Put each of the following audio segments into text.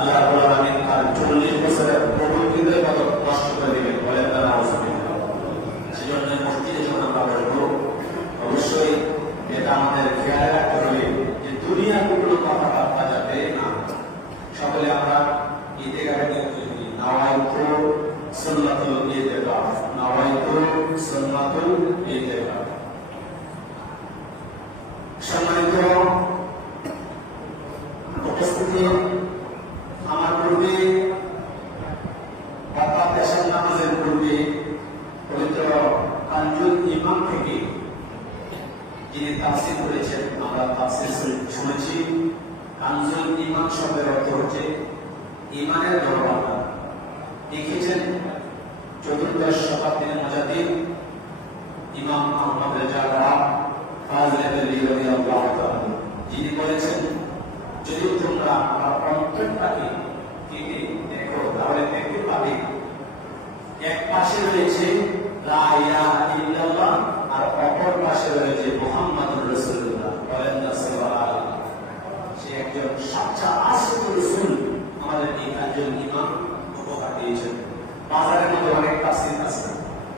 আল্লাহ রাব্বুল আলামিন তার 40 বছরের প্রবৃত্তিদের কত নষ্ট করে দিবেন বলেন না আউযুবিল্লাহ। সেজন্য মসজিদে যখন আমরা বসবো অবশ্যই এটা আমাদের খেয়াল রাখতে হবে যে দুনিয়ার কোনো কথাবার্তা যাতে না। সকলে আমরা ইতিকাফে নিয়ত করি, নাওয়াইতু সুন্নাতুল ইতিকাফ, নাওয়াইতু সুন্নাতুল ইতিকাফ। সম্মানিত উপস্থিতি, আমার পূর্বে অর্থাৎ পেশার নামাজের পূর্বে পবিত্র কানজুল ইমাম থেকে যিনি তাফসীর করেছেন, আমরা তাফসীর শুনেছি। কানজুল ইমান শব্দের অর্থ হচ্ছে ইমানের দরওয়াজা। লিখেছেন চতুর্দশ শতাব্দীর মুজাদ্দিদ ইমাম আহমদ রেজা ফাযিল রাদিয়াল্লাহু তাআলা, যিনি বলেছেন যদি তোমরা আমার অন্তরটাকে দেখো তাহলে দেখতে পাবে এক পাশে রয়েছে লা ইলাহা ইল্লাল্লাহ আর অপর পাশে রয়েছে মুহাম্মাদুর রাসূলুল্লাহ। বলেন না সুবহানাল্লাহ। সে একজন সাচ্চা আশিকুর রাসূল আমাদের এই কানজুল ইমাম উপহার দিয়েছেন। বাজারের মধ্যে অনেক তাফসীর আছে,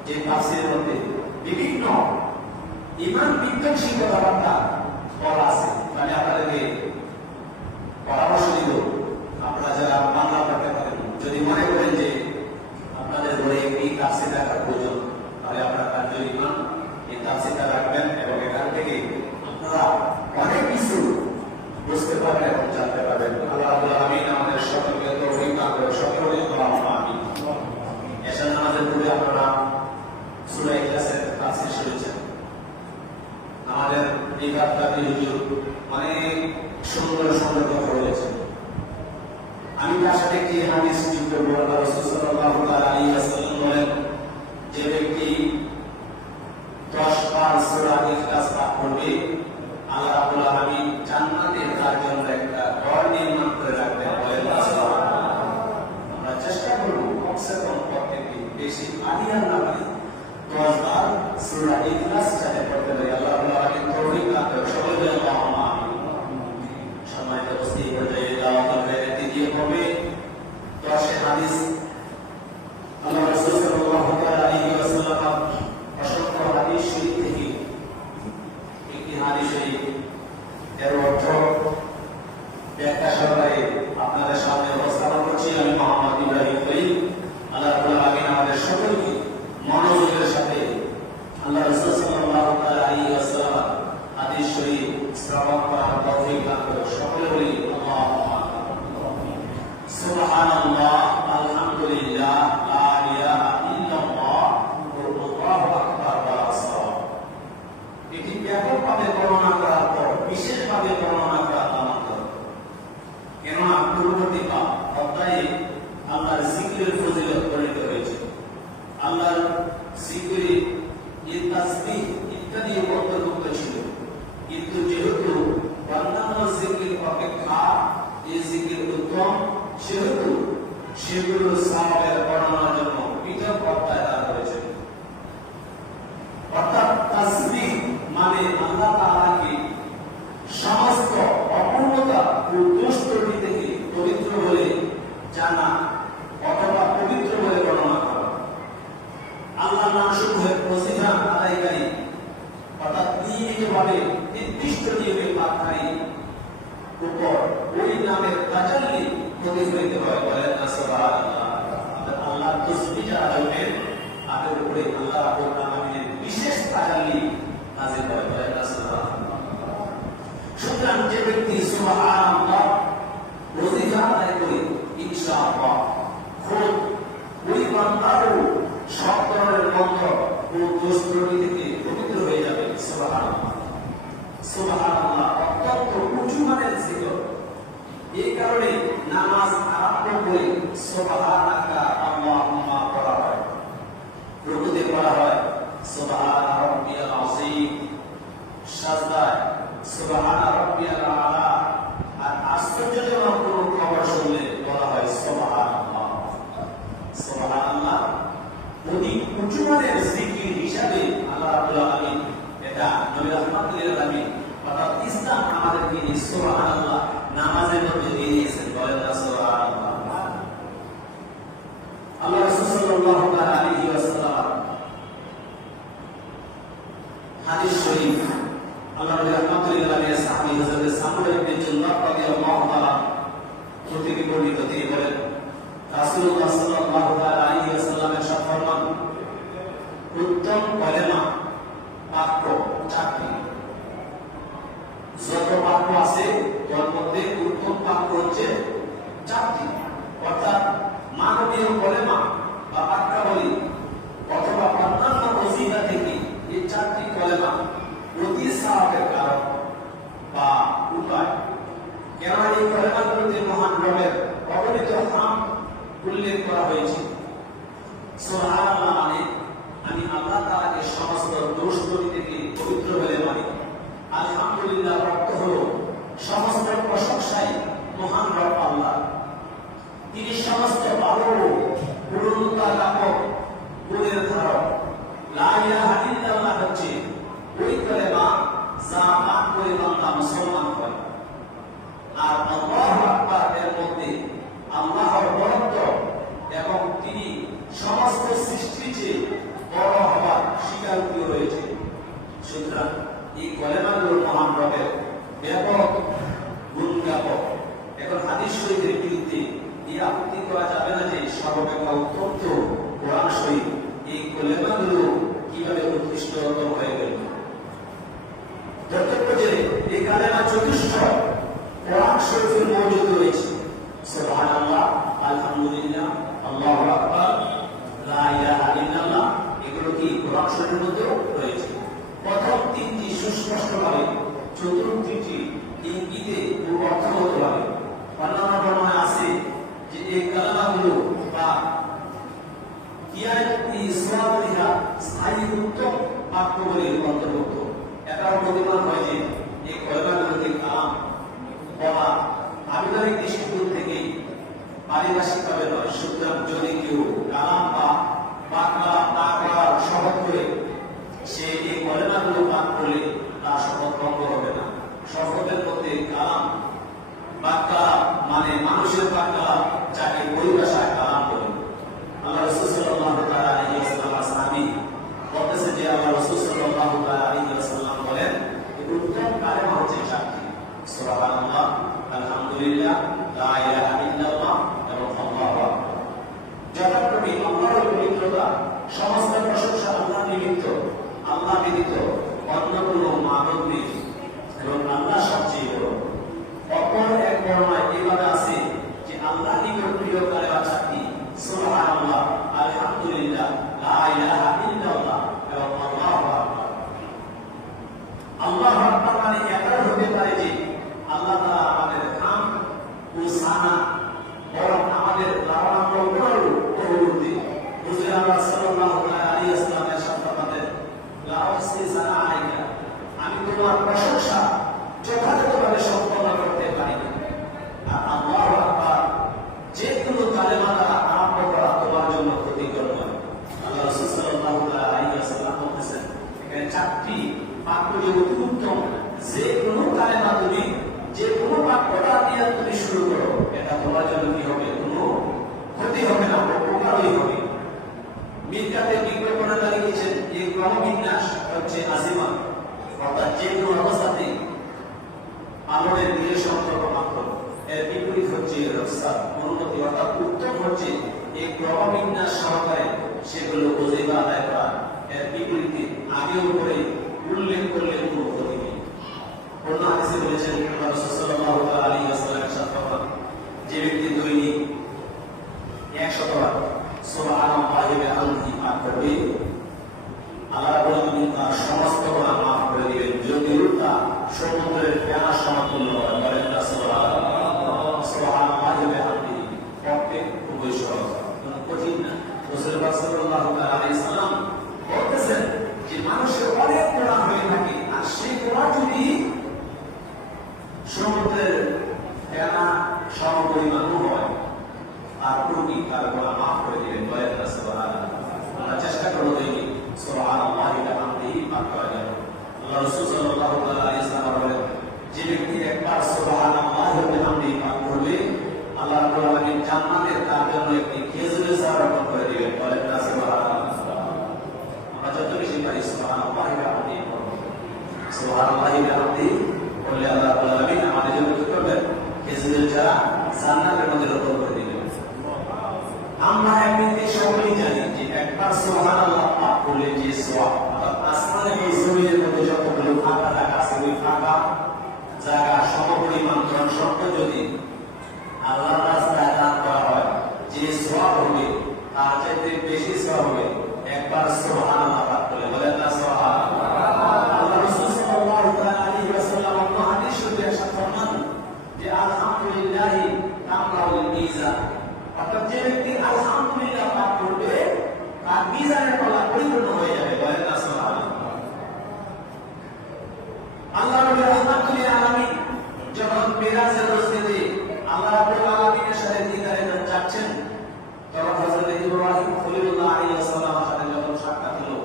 যে তাফসীরের মধ্যে বিভিন্ন ইমান বিদ্বেষী কথাবার্তা বলা আছে। মানে আপনাদেরকে পরামর্শ দিব, আপনারা যারা বাংলা পড়তে পারেন, যদি মনে করেন যে আপনাদের ধরে এই তাফসীর দেখার প্রয়োজন, তাহলে আপনারা কানজুল ইমাম এই তাফসীরটা রাখবেন এবং এখান থেকে আপনারা অনেক কিছু বুঝতে পারবেন এবং জানতে পারবেন। আল্লাহ রাব্বুল আলামিন আমাদের সকলকে তৌফিক দান করুন। সকলে আল্লাহুম্মা আমিন। এশার নামাজের পূর্বে আপনারা সূরা ইখলাসের তাফসীর শুনেছেন। আমাদের এই গাবতাবি হুজুর অনেক সুন্দর সুন্দর কথা বলেছেন। আমি তার সাথে একটি হাদিস যুক্ত করব। রাসূল সাল্লাল্লাহু আলাইহি ওয়াসাল্লাম বলেন, যে ব্যক্তি 10 বার সূরা ইখলাস পাঠ করবে, আল্লাহ রাব্বুল আলামিন জান্নাতে তার জন্য একটা ঘর নির্মাণ করে রাখবেন। বলেন সুবহানাল্লাহ। আমরা চেষ্টা করব কমসে কম প্রত্যেকদিন বেশি আদিয়ান না পারি 10 বার সূরা ইখলাস যাতে পড়তে পারি। আল্লাহ রাব্বুল আলামিন তৌফিক দান করুন। সকলে আল্লাহুম্মা আমিন। সম্মানিত উপস্থিতি, পর্যায়ে দাওয়াতুল খায়রের দ্বিতীয় পর্বে 10 হাদিস আল্লাহ রাসূল সাল্লাল্লাহু আলাইহি ওয়াসাল্লাম অসংখ্য হাদিস শরীফ থেকে একটি হাদিস শরীফ এর অর্থ ব্যাখ্যা সহকারে আপনাদের সামনে উপস্থাপন করছি। আমি মোহাম্মদ ইব্রাহিম ভাই। আল্লাহ রাব্বুল আলামিন আমাদের সকলকে মনোযোগের সাথে আল্লাহ রাসূল সাল্লাল্লাহু আলাইহি ওয়াসাল্লাম হাদিস শরীফ শ্রবণ করার তৌফিক দান করুন। সকলে বলি আল্লাহুম্মা সুবহানাল্লাহ, আলহামদুলিল্লাহ, লা ইলাহা ইল্লাল্লাহ, আল্লাহু আকবার। এটি ব্যাপকভাবে বর্ণনা করার পর বিশেষভাবে বর্ণনা করা আমাদের, কেননা পূর্ববর্তী অধ্যায়ে আল্লাহর জিকিরের ফজিলত বর্ণিত হয়েছে। আল্লাহর জিকিরে তাসবিহ ইত্যাদি অন্তর্ভুক্ত ছিল, কিন্তু যেহেতু অন্যান্য জিকির অপেক্ষা এই জিকির উত্তম, সেহেতু সেগুলোর সওয়াবের বর্ণনার জন্য পৃথক অধ্যায় দেওয়া হয়েছে। অর্থাৎ তাসবিহ মানে আল্লাহ তাআলাকে সমস্ত অপূর্ণতা ও দোষ ত্রুটি থেকে পবিত্র বলে জানা অথবা পবিত্র বলে বর্ণনা করা। আল্লাহর নাম সমূহের ফজিলত আদায়কারী অর্থাৎ নিয়মিতভাবে নির্দিষ্ট নিয়মে পাঠকারী উপর ওই নামের তাজাল্লি প্রতিফলিত হয়। বলেন না সুবহানাল্লাহ। আল্লাহর তাসবিহ আদায়ের তাদের উপরে আল্লাহ রাব্বুল আলামিনের বিশেষ তাজাল্লি নাযিল হয়। বলেন না সুবহানাল্লাহ। সুতরাং যে ব্যক্তি সুবহানাল্লাহ ওজিফা আদায় করে ইনশাআল্লাহ খুব ওই বান্দাও সব ধরনের বন্ধ ও দোষ ত্রুটি থেকে পবিত্র হয়ে যাবে। সুবহানাল্লাহ। সুবহানাল্লাহ অত্যন্ত উঁচু মানের জিকির। এই কারণে নামাজ আরম্ভ করে সুবহানাকা আল্লাহুম্মা পড়া হয়, রুকুতে পড়া হয় সুবহান রাব্বিয়াল আযীম, সাজদায় সুবহান রাব্বিয়াল আলা, আর আশ্চর্যজনক কোনো খবর শুনলে বলা হয় সুবহানাল্লাহ। সুবহানাল্লাহ অধিক উঁচু মানের জিকির হিসাবে আল্লাহ রাব্বুল আলামিন এটা নবী রাহমাতুল লিল আলামিন অর্থাৎ ইসলাম আমাদেরকে সুবহানাল্লাহ নামাজের মধ্যে দিয়ে দিয়েছেন। বলেন না সুবহানাল্লাহ। কলেমাগুলোতে মহান রবের অগণিত নাম উল্লেখ করা হয়েছে। সুবহানাল্লাহ মানে আমি আল্লাহ তাআলাকে সমস্ত দোষ ত্রুটি থেকে পবিত্র বলে মানি। আলহামদুলিল্লাহ অর্থ হলো সমস্ত প্রশংসাই মহান রব আল্লাহ। তিনি সমস্ত ভালো পূর্ণতা লাভক গুণের ধারক। লা ইলাহা ইল্লাল্লাহ হচ্ছে ওই কালেমা যা পাঠ করে বান্দা মুসলমান হয়। আর আল্লাহু আকবার এর মধ্যে আল্লাহর বরত্ব এবং তিনি সমস্ত সৃষ্টির চেয়ে বড় হওয়ার স্বীকারোক্তি রয়েছে। সুতরাং এই কলেমাগুলো মহান রবের ব্যাপক গুণ জ্ঞাপক। এখন হাদিস শরীফের বিরুদ্ধে এই আপত্তি করা যাবে না যে সর্বাপেক্ষা উত্তপ্ত কোরআন শরীফ এই কলেমাগুলো কিভাবে উৎকৃষ্টতর হয়ে গেল। ধর্তব্য যে এই কালেমা চতুষ্ঠ কোরআন শরীফের মৌজুদ রয়েছে। সুবহানাল্লাহ, আলহামদুলিল্লাহ, আল্লাহু আকবার, লা ইলাহা ইল্লাল্লাহ, এগুলো কি কোরআন শরীফের মধ্যে রয়েছে। প্রথম তিনটি সুস্পষ্টভাবে, চতুর্থটি ইঙ্গিতে ও অর্থগতভাবে। অন্যান্য বর্ণনায় আছে যে এই কালেমাগুলো বা কিয়াতি ইসলামিয়া স্থায়ী উত্তম বাক্য বলে অন্তর্ভুক্ত। এটাও প্রতিমান হয় যে এই কলেমাগুলোকে কালাম বলা আবিধানিক দৃষ্টিকোণ থেকে পারিভাষিকভাবে নয়। সুতরাং যদি কেউ কালাম বা বাংলা না করার শপথ করে সে এই কলেমাগুলো পাঠ করলে তার শপথ ভঙ্গ হবে না। শপথের মধ্যে কালাম বাক্যা মানে মানুষের বাক্যা, যাকে পরিভাষায় কালাম বলে। আল্লাহ রাসূল সাল্লাল্লাহু আলাইহি ওয়াসাল্লাম সাহাবী বলতেছে যে আল্লাহ রাসূল সাল্লাল্লাহু আলাইহি ওয়াসাল্লাম বলেন উত্তম কালেমা হচ্ছে চারটি: সুবহানাল্লাহ, আলহামদুলিল্লাহ, লা ইলাহা ইল্লাল্লাহ এবং আল্লাহু আকবার। যথাক্রমে আল্লাহর পবিত্রতা, সমস্ত প্রশংসা আল্লাহ নিমিত্ত, আল্লাহ ব্যতীত অন্য কোনো মাবুদ নেই এবং আল্লাহ সবচেয়ে বড়। অপর এক বর্ণনায় এভাবে আছে যে আল্লাহ নিকট প্রিয় কালেমা চারটি: সুবহানাল্লাহ, আলহামদুলিল্লাহ, লা ইলাহা ইল্লাল্লাহ এবং আল্লাহু আকবার। আল্লাহু আকবার মানে এটাও হতে পারে যে আল্লাহ তাআলা আমাদের নাম ও সানা বরং আমাদের লালন পালন করতে হুজুর আল্লাহ সাল্লাল্লাহু আলাইহি ওয়াসাল্লামের সাথে লা উসি সানা আলাইকা, আমি তোমার প্রশংসা যথাযথভাবে সম্পন্ন করতে পারি না। আর আল্লাহু আকবার যে কোনো কালেমা দ্বারা আরম্ভ করা তোমার জন্য ক্ষতিকর নয়। আল্লাহ রাসূল সাল্লাল্লাহু আলাইহি ওয়াসাল্লাম বলেছেন এখানে চারটি বাক্য যে অতি উত্তম, যে কোনো কালেমা তুমি যে কোনো বাক্যটা দিয়ে তুমি শুরু করো, এটা তোমার জন্য কি হবে? কোনো ক্ষতি হবে না, উপকারই হবে। মির্কাতে বিজ্ঞাপনে লিখেছেন এই ক্রমবিন্যাস হচ্ছে আজিমা, অর্থাৎ যে কোনো অবস্থাতে আলোড়ের নিয়ে সম্পর্ক মাত্র। এর বিপরীত হচ্ছে রক্ষা, অনুমতি, অর্থাৎ উত্তম হচ্ছে এই ক্রমবিন্যাস সহকারে সেগুলো ওজিফা আদায় করা। এর বিপরীতে আগে উপরে উল্লেখ করলে কোনো ক্ষতি নেই। অন্য হাদিসে বলেছেন রাসূল সাল্লাল্লাহু আলাইহি ওয়াসাল্লামের সাথে যে ব্যক্তি দৈনিক 100 বার সুবহানাল্লাহি ওয়া বিহামদিহি পাঠ করবে, আল্লাহ রাব্বুল আলামিন তার সমস্ত গুনাহ মাফ করে দিবেন, যদি তা সমুদ্রের ফেনা সমতুল্য হয়। বলেন না সুবহানাল্লাহ, সুবহানাল্লাহি ওয়া বিহামদিহি। পড়তে খুবই সহজ, কোনো কঠিন না। রাসূল সাল্লাল্লাহু আলাইহি ওয়াসাল্লাম বলতেছেন যে মানুষের অনেক গুনাহ হয়ে থাকে, আর সেই গুনাহ যদি সমুদ্রের ফেনা সমপরিমাণ হয় আর প্রতি তার গুনাহ মাফ করে দিবেন। বলেন না সুবহানাল্লাহ। আমরা চেষ্টা করব দেখি সুবহানাল্লাহি ওয়া বিহামদিহি পাঠ করা যাবে। আল্লাহ রাসূল সাল্লাল্লাহু আলাইহি ওয়াসাল্লাম বলেন যে ব্যক্তি একবার সুবহানাল্লাহি ওয়া বিহামদিহি পাঠ করবে, আল্লাহ রাব্বুল আলামিন জান্নাতে তার জন্য একটি খেজুরের চারা রোপণ করে দিবেন। বলেন না সুবহানাল্লাহ। আমরা যত বেশি পারি সুবহানাল্লাহি ওয়া বিহামদিহি পড়ব, সুবহানাল্লাহি ওয়া বিহামদিহি বলে আল্লাহ রাব্বুল আলামিন আমাদের জন্য কি করবেন? খেজুরের চারা জান্নাতের মধ্যে রোপণ করে দিবেন। আমরা এমনিতে সকলেই জানি যে একবার সুবহানাল্লাহ পাঠ করলে যে সওয়াব, অর্থাৎ আসমান এবং জমিনের মধ্যে যতগুলো ফাঁকা জায়গা আছে, ওই ফাঁকা জায়গা সমপরিমাণ জনসংখ্যা যদি আল্লাহর রাস্তায় দান করা হয়, যে সওয়াব হবে তার চাইতে বেশি সওয়াব হবে একবার সুবহানাল্লাহ পাঠ করলে। বলেন না সুবহানাল্লাহ। আল্লাহ রাসূল সাল্লাল্লাহু আলাইহি ওয়াসাল্লাম অন্য হাদিস শরীফে ইরশাদ ফরমান যে আলহামদুলিল্লাহ অর্থাৎ যে ব্যক্তি আলহামদুলিল্লাহ পাঠ করবে তার মিজানের পাল্লা পরিপূর্ণ হয়ে যাবে। বলেন না সুবহানাল্লাহ। আল্লাহ রাব্বুল রাহমাতুল আলামিন যখন মিরাজের রোজে আল্লাহ রাব্বুল আলামিনের সাথে দিদারে যাচ্ছেন, তখন হযরত ইব্রাহিম খলিলুল্লাহ আলাইহিস সালামের সাথে যখন সাক্ষাৎ হলো,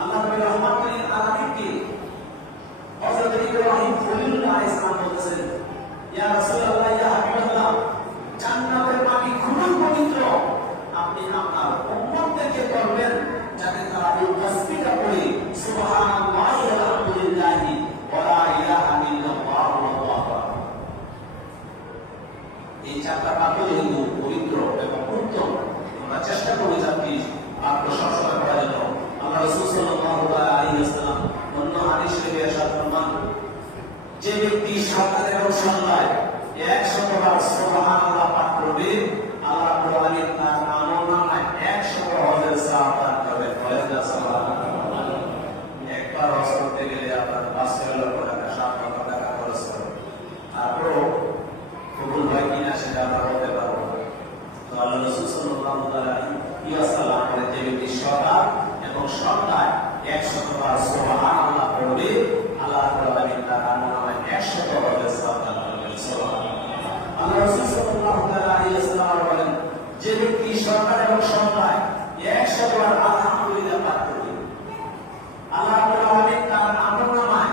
আল্লাহ রাব্বুল রাহমাতুল আলামিনকে হযরত ইব্রাহিম খলিলুল্লাহ আলাইহিস সালাম বলেছেন, ইয়া রাসূলুল্লাহ, ইয়া হাবিবাল্লাহ, জান্নাতের মাটি খুবই পবিত্র, আপনি আপনার উম্মতদেরকে বলবেন যাতে তারা এই তাসবিহটা পড়ে সুবহানাল্লাহি ওয়া আলহামদুলিল্লাহি ওয়া লা ইলাহা ইল্লাল্লাহু আল্লাহু আকবার। এই চারটা বাক্য কিন্তু পবিত্র এবং উত্তম। আমরা চেষ্টা করব যাতে আপনার সবসময় পড়ার জন্য। আল্লাহ রাসূল সাল্লাল্লাহু আলাইহি ওয়াসাল্লাম অন্য হাদিস শরীফে ইরশাদ ফরমান, যে ব্যক্তি সকালে এবং সন্ধ্যায় 100 বার সুবহানাল্লাহ পাঠ করবে, আল্লাহ রাব্বুল আলামিন তার আমলনামায় 100 হজের সওয়াব দান করবেন। বলেন না সুবহানাল্লাহ। একবার হজ করতে গেলে আপনার 5 লক্ষ টাকা 7 লক্ষ টাকা খরচ হবে, তারপরও কবুল হয় কিনা সেটা আমরা বলতে পারবো না। তো আল্লাহ রাসূল সাল্লাল্লাহু আলাইহি ওয়াসাল্লাম বলেন, যে ব্যক্তি সকাল এবং সন্ধ্যায় 100 বার সুবহানাল্লাহ পড়বে, আল্লাহ রাব্বুল আলামিন তার আমলনামায় 100 হজের সওয়াব দান করবেন। সুবহানাল্লাহ। আল্লাহ রাসূল সাল্লাল্লাহু আলাইহি ওয়াসাল্লাম বলেন, যে ব্যক্তি সকাল এবং সন্ধ্যায় 100 বার আলহামদুলিল্লাহ পাঠ করবে, আল্লাহ রাব্বুল আলামিন তার আমলনামায়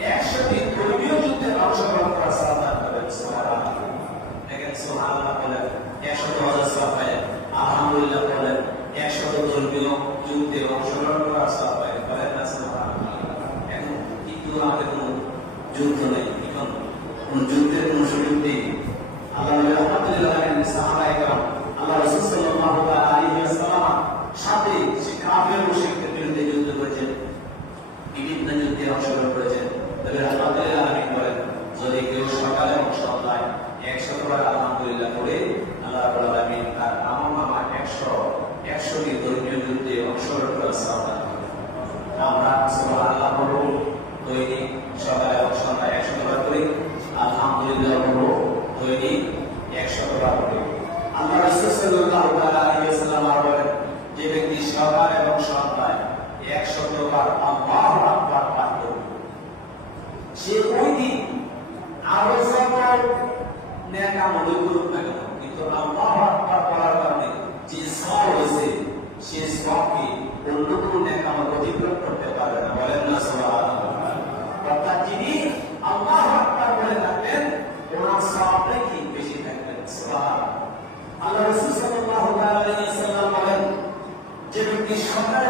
100টি ধর্মীয় যুদ্ধে অংশগ্রহণ করার সওয়াব দান করবেন। সুবহানাল্লাহ। দেখেন, সুবহানাল্লাহ বলেন 100 হজের সওয়াব পায়, আলহামদুলিল্লাহ বলেন 100 ধর্মীয় যুদ্ধে অংশগ্রহণ করার সওয়াব পায়। বলেন না সুবহানাল্লাহ। এখন কিন্তু আমাদের কোনো যুদ্ধ নেই, এখন কোন যুদ্ধের কোন সুযোগ নেই। আল্লাহ রাহমাতুল্লাহ আলাইহি সাহাবায়ে কেরাম আল্লাহ রাসূল সাল্লাল্লাহু আলাইহি ওয়াসাল্লাম সাথে সে কাফের মুশরিকদের বিরুদ্ধে যুদ্ধ করেছেন, বিভিন্ন যুদ্ধে অংশগ্রহণ করেছেন। তবে রাহমাতুল্লাহ আলাইহি বলেন, যদি কেউ সকালে এবং সন্ধ্যায় 100 বার আলহামদুলিল্লাহ পড়ে, আল্লাহ রাব্বুল আলামিন তার আমলনামায় 100টি ধর্মীয় যুদ্ধে অংশগ্রহণ করার সওয়াব দান করবেন। আমরা সুবহানাল্লাহ বলবো দৈনিক সকালে এবং সন্ধ্যায় 100 বার করে, আলহামদুলিল্লাহ বলবো দৈনিক 100 বার করে। আল্লাহ রাসূল সাল্লাল্লাহু আলাইহি ওয়াসাল্লাম বলেন, যে ব্যক্তি সকাল এবং সন্ধ্যায় 100 বার আল্লাহু আকবার পাঠ করবে, সে ওই দিন আরো যত নেক আমল করুক না কেন, কিন্তু আল্লাহু আকবার পড়ার কারণে যে সওয়াব হয়েছে, সে সওয়াবকে অন্য কোনো নেক আমল অতিক্রম করতে পারবে না। বলেন না সুবহানাল্লাহ। অর্থাৎ যিনি আল্লাহু আকবার বলে থাকবেন, ওনার সওয়াবটা কি বেশি থাকবেন। সুবহানাল্লাহ। আল্লাহ রাসূল সাল্লাল্লাহু আলাইহি ওয়াসাল্লাম বলেন, যে ব্যক্তি সকালে